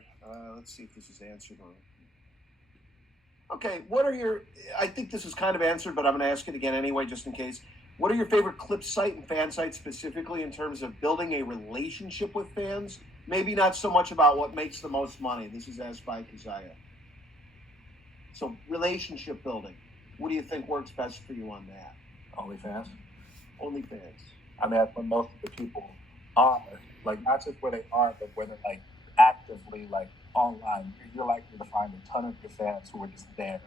here. Let's see if this is answered or. Okay, what are your? I think this is kind of answered, but I'm going to ask it again anyway, just in case. What are your favorite clip site and fan sites specifically in terms of building a relationship with fans? Maybe not so much about what makes the most money. This is asked by Keziah. So relationship building. What do you think works best for you on that? OnlyFans. OnlyFans. I mean, that's where most of the people are. Like, not just where they are, but where they're, like, actively, like, online. You're likely to find a ton of your fans who are just there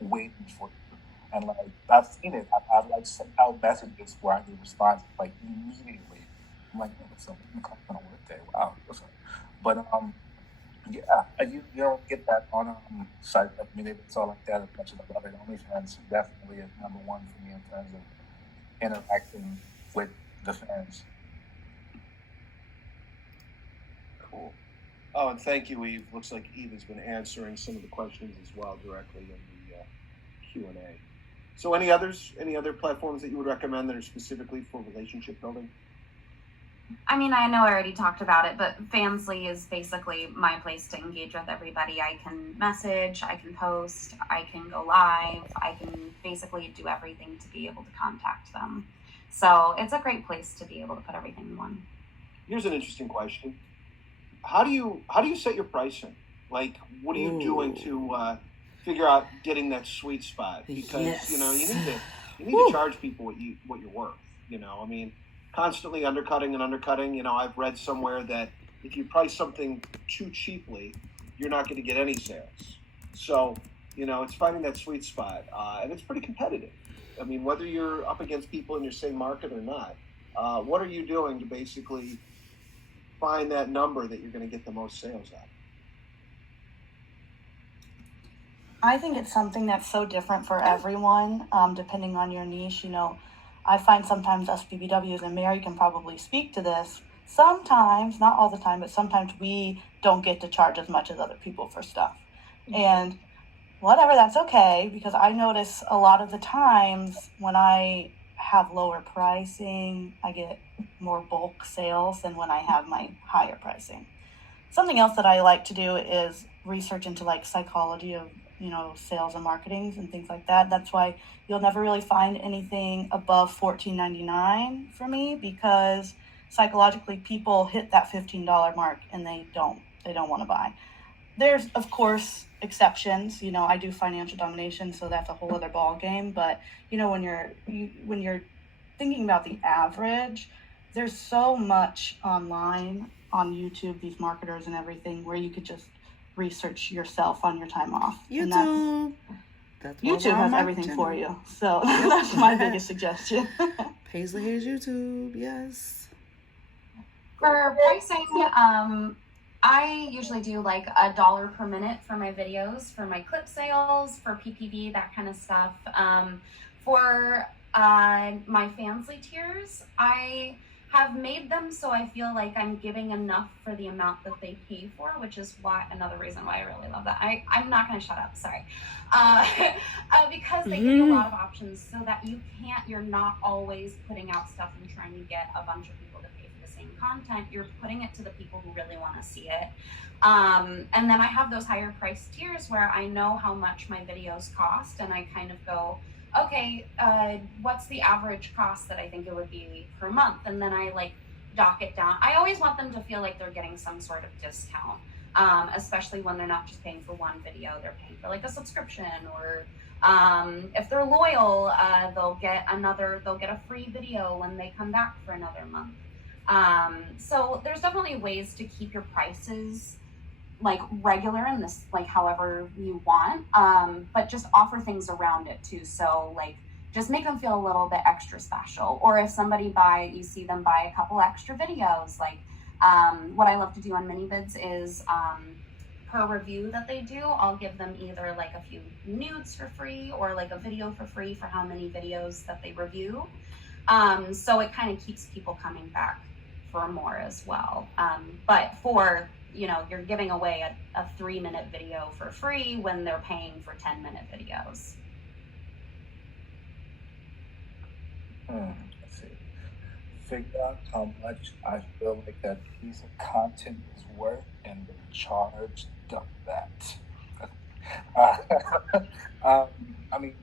waiting for you. And, like, I've seen it. I've like, sent out messages where I get responses, like, immediately. I'm like, oh, what's up? I'm on a work day. Wow, what's up? But, yeah, you don't get that on site like it's all like that as much as I love it. OnlyFans definitely is number one for me in terms of interacting with the fans. Cool. Oh, and thank you, Eve. Looks like Eve has been answering some of the questions as well directly in the Q&A. So any other platforms that you would recommend that are specifically for relationship building? I mean, I know I already talked about it, but Fansly is basically my place to engage with everybody. I can message, I can post, I can go live, I can basically do everything to be able to contact them. So it's a great place to be able to put everything in one. Here's an interesting question. How do you set your pricing? Like, what are you doing to figure out getting that sweet spot? Because you need to charge people what you're worth. I mean, constantly undercutting. I've read somewhere that if you price something too cheaply, you're not going to get any sales. So, it's finding that sweet spot, and it's pretty competitive. I mean, whether you're up against people in your same market or not, what are you doing to basically find that number that you're going to get the most sales at? I think it's something that's so different for everyone, depending on your niche. I find sometimes us BBWs, and Mary can probably speak to this, sometimes, not all the time, but sometimes we don't get to charge as much as other people for stuff. And whatever, that's okay, because I notice a lot of the times when I have lower pricing, I get more bulk sales than when I have my higher pricing. Something else that I like to do is research into like psychology of sales and marketings and things like that. That's why you'll never really find anything above $14.99 for me, because psychologically people hit that $15 mark and they don't want to buy. There's of course exceptions. I do financial domination, so that's a whole other ball game. But when you're thinking about the average, there's so much online on YouTube, these marketers and everything, where you could just research yourself on your time off. YouTube. YouTube has everything for you. So that's my biggest suggestion. Paisleehaze YouTube, yes. For pricing, I usually do like $1 per minute for my videos, for my clip sales, for PPV, that kind of stuff. For my Fansly tiers, I have made them so I feel like I'm giving enough for the amount that they pay for, which is another reason why I really love that. I'm not going to shut up, sorry. Because they give you a lot of options so that you're not always putting out stuff and trying to get a bunch of people to pay for the same content. You're putting it to the people who really want to see it. And then I have those higher price tiers where I know how much my videos cost, and I kind of go, okay, what's the average cost that I think it would be per month? And then I like dock it down. I always want them to feel like they're getting some sort of discount, especially when they're not just paying for one video, they're paying for like a subscription, or if they're loyal, they'll get a free video when they come back for another month. So there's definitely ways to keep your prices like regular in this, like however you want, but just offer things around it too. So like just make them feel a little bit extra special. Or if somebody you see them buy a couple extra videos, like what I love to do on mini vids is per review that they do, I'll give them either like a few nudes for free or like a video for free for how many videos that they review. So it kind of keeps people coming back for more as well. But for you're giving away a 3-minute video for free when they're paying for 10-minute videos. Let's see. figure out how much I feel like that piece of content is worth and then charge double that. Uh, I mean,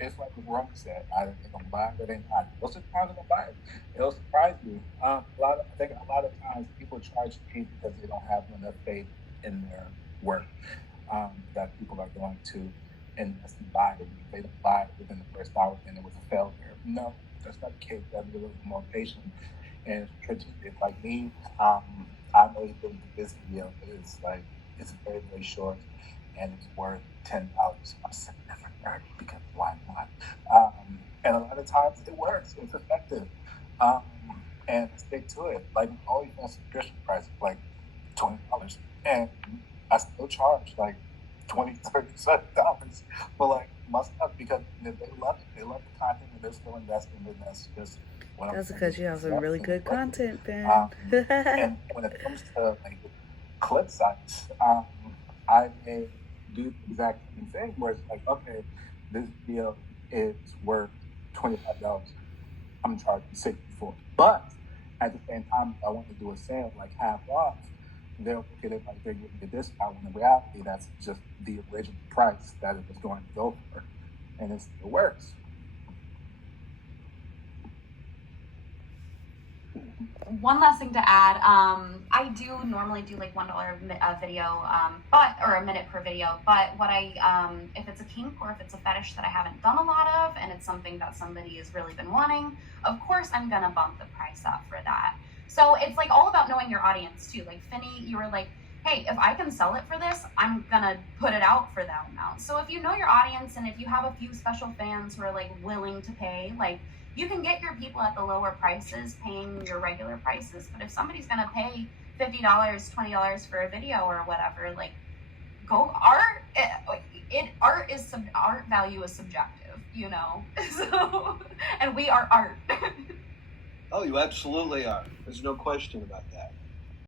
it's like what Ron said. Either they're gonna buy it or they're not. Most of the time, they're gonna buy it. It'll surprise you. I think a lot of times people charge cheap because they don't have enough faith in their work. That people are going to invest and buy it. If they don't buy it within the first hour, then it was a failure. No, that's not the case. You have to be a little more patient and strategic. Like me, I know this video is like it's very very short and it's worth $10. I'm saying never nerd because why not? And a lot of times it works. It's effective. Um, and stick to it. Like always on subscription price, like $20, and I still charge like $20, $30 for like my stuff because they love it. They love the content and they're still investing in this. Just what That's I'm because you have some really good content, Ben. and when it comes to like clip sites, I may do the exact same thing where it's like, okay, this video is worth $25. I'm charging $64. But at the same time, if I want to do a sale like half off, they'll look at it like they're giving a discount. When in reality, that's just the original price that it was going to go for, and it still works. One last thing to add, I do normally do like $1 a video, or a minute per video. But what if it's a kink or if it's a fetish that I haven't done a lot of, and it's something that somebody has really been wanting, of course I'm gonna bump the price up for that. So it's like all about knowing your audience too. Like Finny, you were like, hey, if I can sell it for this, I'm gonna put it out for that amount. So if you know your audience and if you have a few special fans who are like willing to pay, like you can get your people at the lower prices paying your regular prices. But if somebody's gonna pay $50, $20 for a video or whatever, like go art. Art value is subjective, you know. So, and we are art. Oh, you absolutely are. There's no question about that.